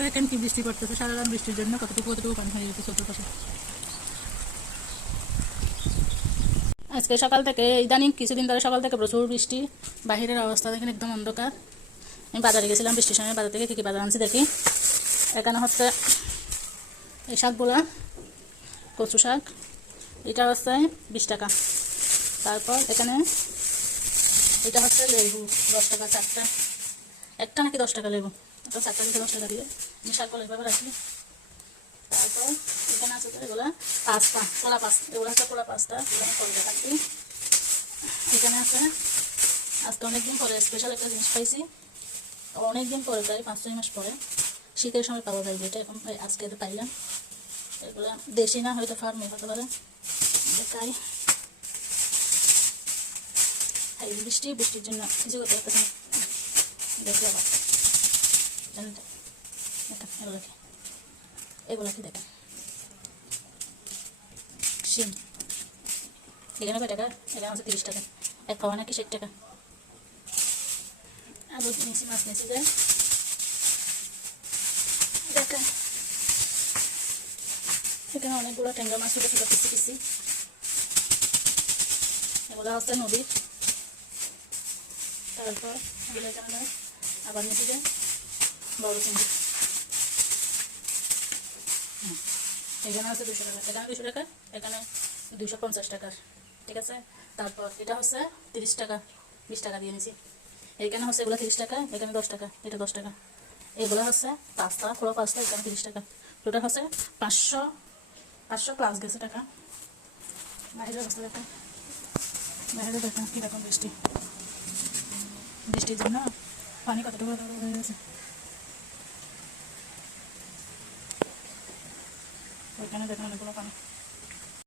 দেখেন কি বৃষ্টি পড়তেছে, সারা রাত বৃষ্টির জন্য কতটুকু পানি হয়ে গেছে চতুর্পাশে। আজকে সকাল থেকে ইদানিং কিছুদিন ধরে সকাল থেকে প্রচুর বৃষ্টি, বাহিরের অবস্থা দেখেন একদম অন্ধকার। আমি বাজারে গেছিলাম বৃষ্টির সময়, বাজার থেকে কী কী বাজার আনছি দেখি। এখানে হচ্ছে এই শাকগুলা, কচু শাক, এটা হচ্ছে 20 টাকা। তারপর এখানে এটা হচ্ছে লেবু 10 টাকা চারটা, একটা নাকি 10 টাকা লেবু, তো 4টা থেকে 10 টাকা দিয়ে আমি শাকগুলো এভাবে রাখি। তারপর এখানে আছে এগুলা পাস্তা, কলা পাস্তা, এগুলো হচ্ছে কলা পাস্তা, এখানে কলা রাখি। এখানে আছে আজকে অনেকদিন পরে স্পেশাল একটা জিনিস পাইছি, অনেকদিন পরে, প্রায় 5-6 মাস পরে শীতের সময় পাওয়া যায় যেটা, এখন আজকে পাইলাম। এগুলো দেশি না, হয়তো ফার্মে হতে পারে। দেখাই, বৃষ্টির জন্য কিছু করতে পারতেছে না। দেখলে আবার এগুলো কি দেখেন, শিম। এখানে কয় টাকা? এখানে হচ্ছে 30 টাকা, এক খাওয়া নাকি 60 টাকা। আলু নিয়েছি, মাছ নিয়েছি, যে দেখেন এখানে অনেকগুলো ট্যাংরা মাছ ছোটো ছোটো পিসি। এগুলো হচ্ছে নদীর। তারপর এগুলো এখানে আবার নিয়েছি যে বড় চিংড়ি, এখানে হচ্ছে 200 টাকা, এখানে 200 টাকা, এখানে 250 টাকার, ঠিক আছে। তারপর এটা হচ্ছে 30 টাকা, 20 টাকা দিয়ে নিয়েছি। এখানে হচ্ছে এগুলো 30 টাকা, এখানে 10 টাকা, এটা 10 টাকা। এগুলো হচ্ছে পাস্তা, খোলা পাস্তা, এখানে 30 টাকা। টোটাল হচ্ছে 500 প্লাস গেছে টাকা। বাইরের অবস্থা দেখেন, বাইরে দেখেন কীরকম বৃষ্টির জন্য পানি কতটুকু হয়ে গেছে। ওইখানে দেখেন অনেকগুলো পানি।